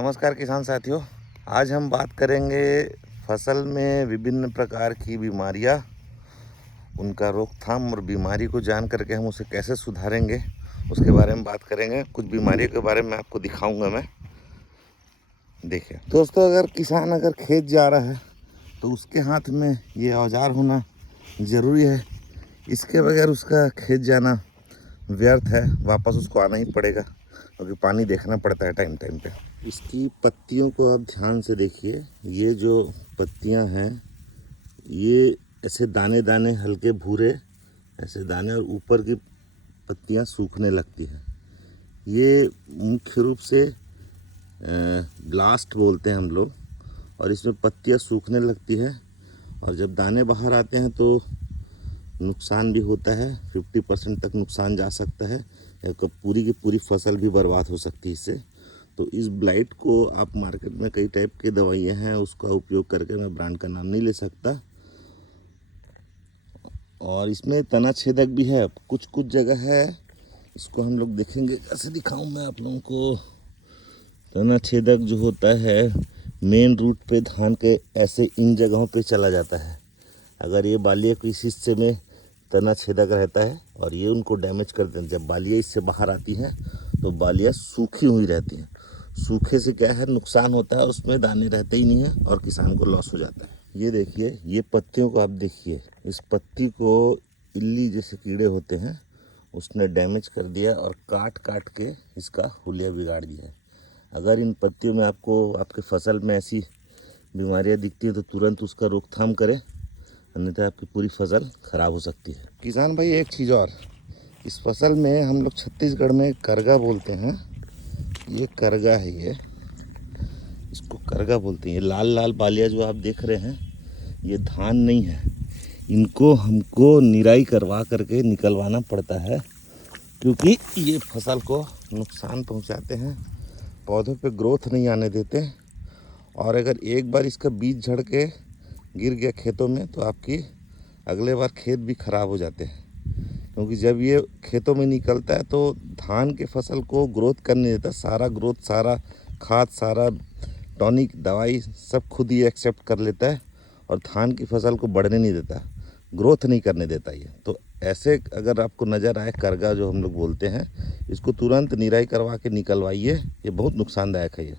नमस्कार किसान साथियों, आज हम बात करेंगे फसल में विभिन्न प्रकार की बीमारियां, उनका रोकथाम और बीमारी को जान करके हम उसे कैसे सुधारेंगे उसके बारे में बात करेंगे। कुछ बीमारियों के बारे में आपको दिखाऊंगा मैं। देखिए दोस्तों, अगर किसान खेत जा रहा है तो उसके हाथ में ये औजार होना ज़रूरी है। इसके बगैर उसका खेत जाना व्यर्थ है, वापस उसको आना ही पड़ेगा क्योंकि पानी देखना पड़ता है टाइम टाइम पे। इसकी पत्तियों को आप ध्यान से देखिए, ये जो पत्तियां हैं ये ऐसे दाने दाने हल्के भूरे ऐसे दाने, और ऊपर की पत्तियां सूखने लगती हैं। ये मुख्य रूप से ब्लास्ट बोलते हैं हम लोग, और इसमें पत्तियां सूखने लगती है और जब दाने बाहर आते हैं तो नुकसान भी होता है। 50% तक नुकसान जा सकता है, या पूरी की पूरी फसल भी बर्बाद हो सकती है इससे। तो इस ब्लाइट को आप मार्केट में कई टाइप की दवाइयाँ हैं, उसका उपयोग करके, मैं ब्रांड का नाम नहीं ले सकता। और इसमें तना छेदक भी है, कुछ कुछ जगह है। इसको हम लोग देखेंगे, कैसे दिखाऊं मैं आप लोगों को। तना छेदक जो होता है मेन रूट पे धान के ऐसे इन जगहों पे चला जाता है। अगर ये बालियाँ को इस हिस्से में तना छेदक रहता है और ये उनको डैमेज कर देते हैं। जब बालियाँ इससे बाहर आती हैं तो बालियाँ सूखी हुई रहती हैं। सूखे से क्या है, नुकसान होता है, उसमें दाने रहते ही नहीं है और किसान को लॉस हो जाता है। ये देखिए, ये पत्तियों को आप देखिए, इस पत्ती को इल्ली जैसे कीड़े होते हैं उसने डैमेज कर दिया और काट काट के इसका हुलिया बिगाड़ दिया है। अगर इन पत्तियों में आपको आपके फसल में ऐसी बीमारियां दिखती हैं तो तुरंत उसका रोकथाम करें, अन्यथा आपकी पूरी फसल खराब हो सकती है। किसान भाई, एक चीज़ और, इस फसल में हम लोग छत्तीसगढ़ में करगा बोलते हैं। ये करगा है, ये इसको करगा बोलते हैं। ये लाल लाल बालियाँ जो आप देख रहे हैं ये धान नहीं है, इनको हमको निराई करवा करके निकलवाना पड़ता है क्योंकि ये फसल को नुकसान पहुंचाते हैं, पौधों पे ग्रोथ नहीं आने देते। और अगर एक बार इसका बीज झड़ के गिर गया खेतों में तो आपकी अगले बार खेत भी खराब हो जाते हैं, क्योंकि जब ये खेतों में निकलता है तो धान के फसल को ग्रोथ करने देता। सारा ग्रोथ, सारा खाद, सारा टॉनिक, दवाई सब खुद ही एक्सेप्ट कर लेता है और धान की फसल को बढ़ने नहीं देता, ग्रोथ नहीं करने देता ये। तो ऐसे अगर आपको नज़र आए करगा जो हम लोग बोलते हैं, इसको तुरंत निराई करवा के निकलवाइए, ये बहुत नुकसानदायक है ये।